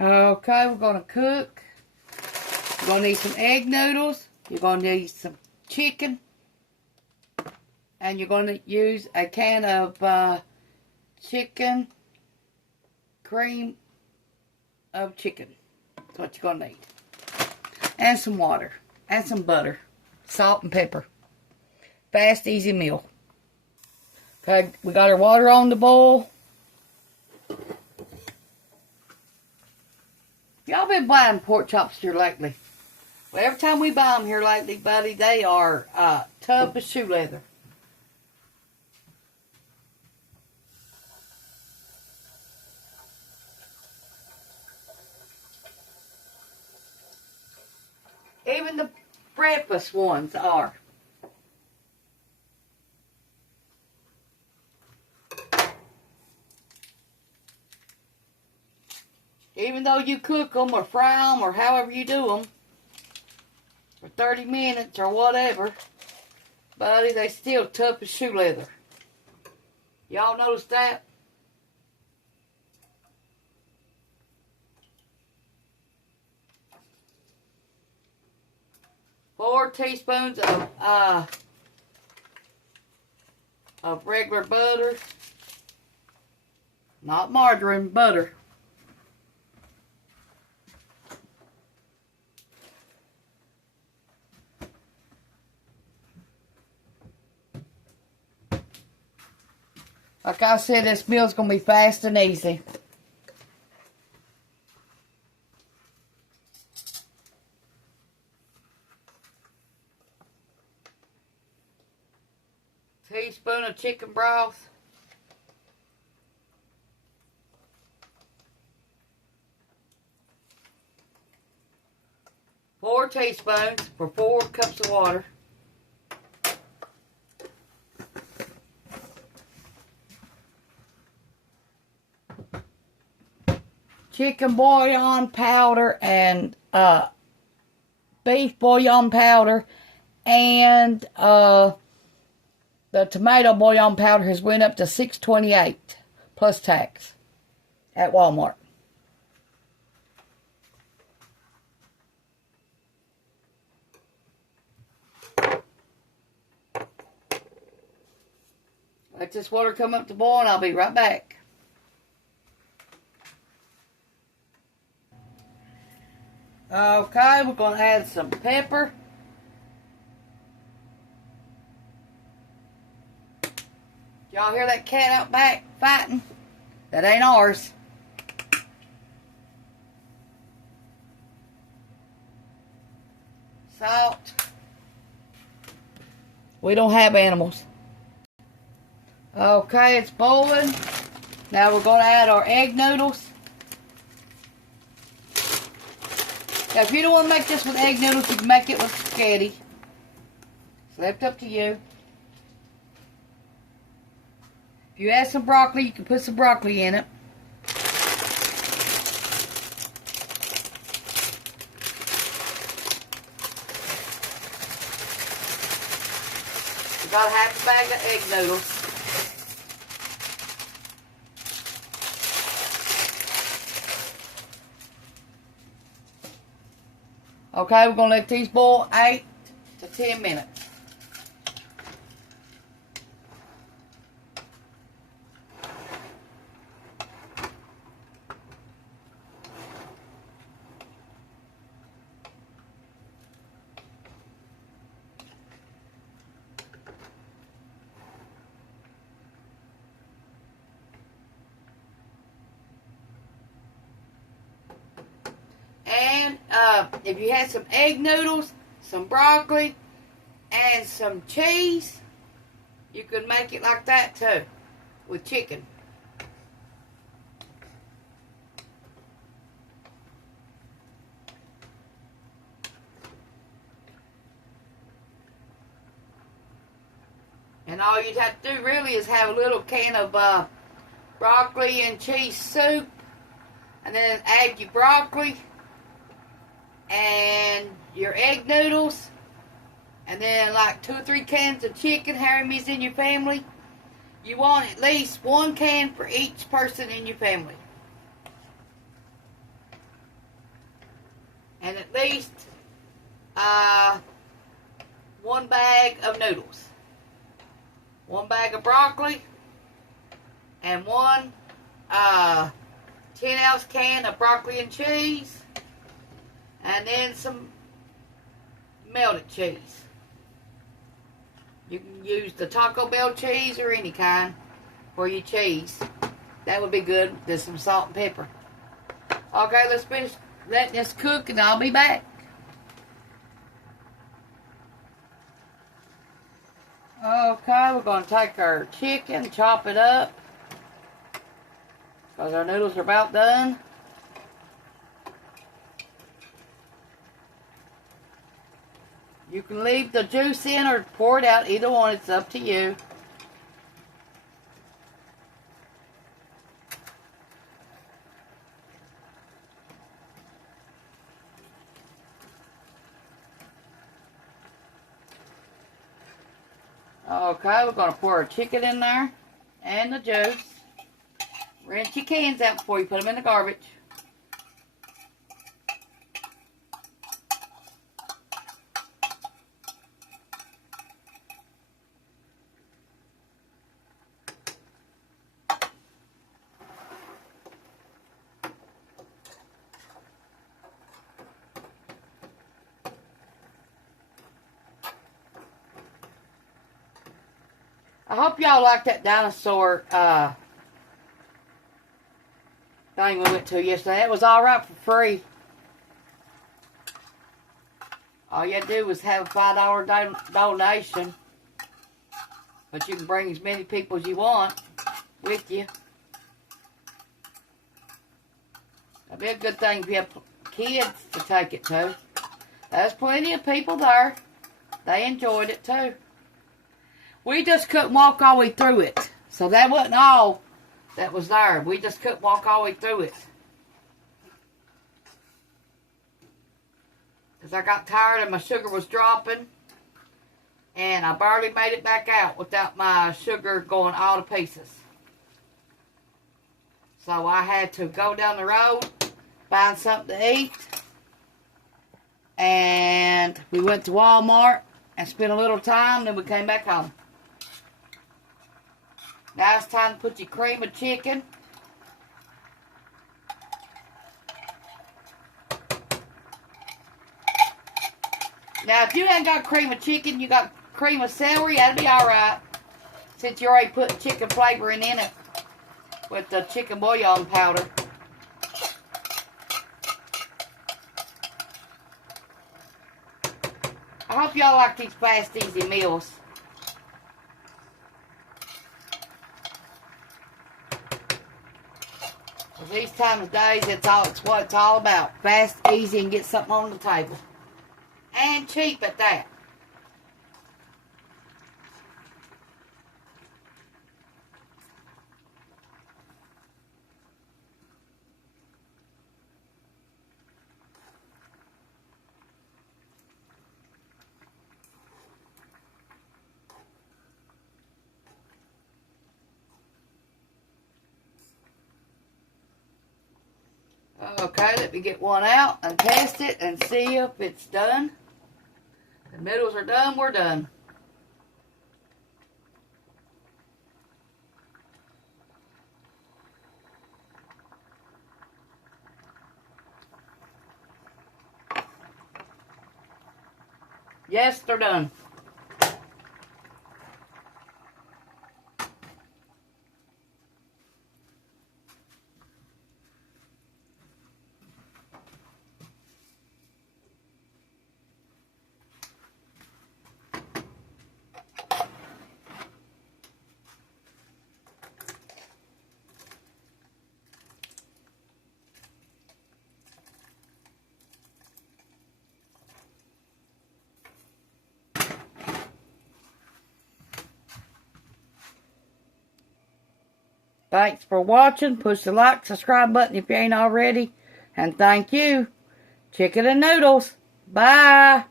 Okay, we're going to cook. You're going to need some egg noodles. You're going to need some chicken. And you're going to use a can of chicken cream of chicken. That's what you're going to need. And some water. And some butter. Salt and pepper. Fast, easy meal. Okay, we got our water on the boil. Y'all been buying pork chops here lately? Well, every time we buy them here lately, buddy, they are tough as shoe leather. Even the breakfast ones are. Even though you cook them or fry them or however you do them for 30 minutes or whatever, buddy, they still tough as shoe leather. Y'all notice that? Four teaspoons of regular butter. Not margarine, butter. Like I said, this meal's going to be fast and easy. Teaspoon of chicken broth. Four teaspoons for 4 cups of water. Chicken bouillon powder and beef bouillon powder and the tomato bouillon powder has went up to $6.28 plus tax at Walmart. Let this water come up to boil and I'll be right back. Okay, we're going to add some pepper. Y'all hear that cat out back fighting? That ain't ours. Salt. We don't have animals. Okay, it's boiling. Now we're going to add our egg noodles. Now, if you don't want to make this with egg noodles, you can make it with spaghetti. It's left up to you. If you add some broccoli, you can put some broccoli in it. You got half a bag of egg noodles. Okay, we're going to let these boil 8 to 10 minutes. And if you had some egg noodles, some broccoli, and some cheese, you could make it like that too, with chicken. And all you'd have to do really is have a little can of broccoli and cheese soup, and then add your broccoli and your egg noodles, and then like 2 or 3 cans of chicken, however many's in your family. You want at least 1 can for each person in your family. and at least 1 bag of noodles, 1 bag of broccoli, and 1 10-ounce can of broccoli and cheese, and then some melted cheese. You can use the Taco Bell cheese or any kind for your cheese. That would be good. There's some salt and pepper. Okay, let's finish letting this cook and I'll be back. Okay, we're going to take our chicken, chop it up, because our noodles are about done. You can leave the juice in or pour it out. Either one, it's up to you. Okay, we're going to pour our chicken in there and the juice. Rinse your cans out before you put them in the garbage. I hope y'all like that dinosaur thing we went to yesterday. It was alright for free. All you had to do was have a $5 donation. But you can bring as many people as you want with you. That'd be a good thing if you have kids to take it to. There's plenty of people there. They enjoyed it too. We just couldn't walk all the way through it. So that wasn't all that was there. We just couldn't walk all the way through it. Because I got tired and my sugar was dropping. And I barely made it back out without my sugar going all to pieces. So I had to go down the road, find something to eat. And we went to Walmart and spent a little time. Then we came back home. Now it's time to put your cream of chicken. Now if you ain't got cream of chicken, you got cream of celery, that'll be alright. Since you already put chicken flavoring in it with the chicken bouillon powder. I hope y'all like these fast, easy meals. These time of days, it's what it's all about. Fast, easy, and get something on the table. And cheap at that. Okay, let me get one out and test it and see if it's done. The noodles are done, we're done. Yes, they're done. Thanks for watching. Push the like, subscribe button if you ain't already. And thank you. Chicken and noodles. Bye.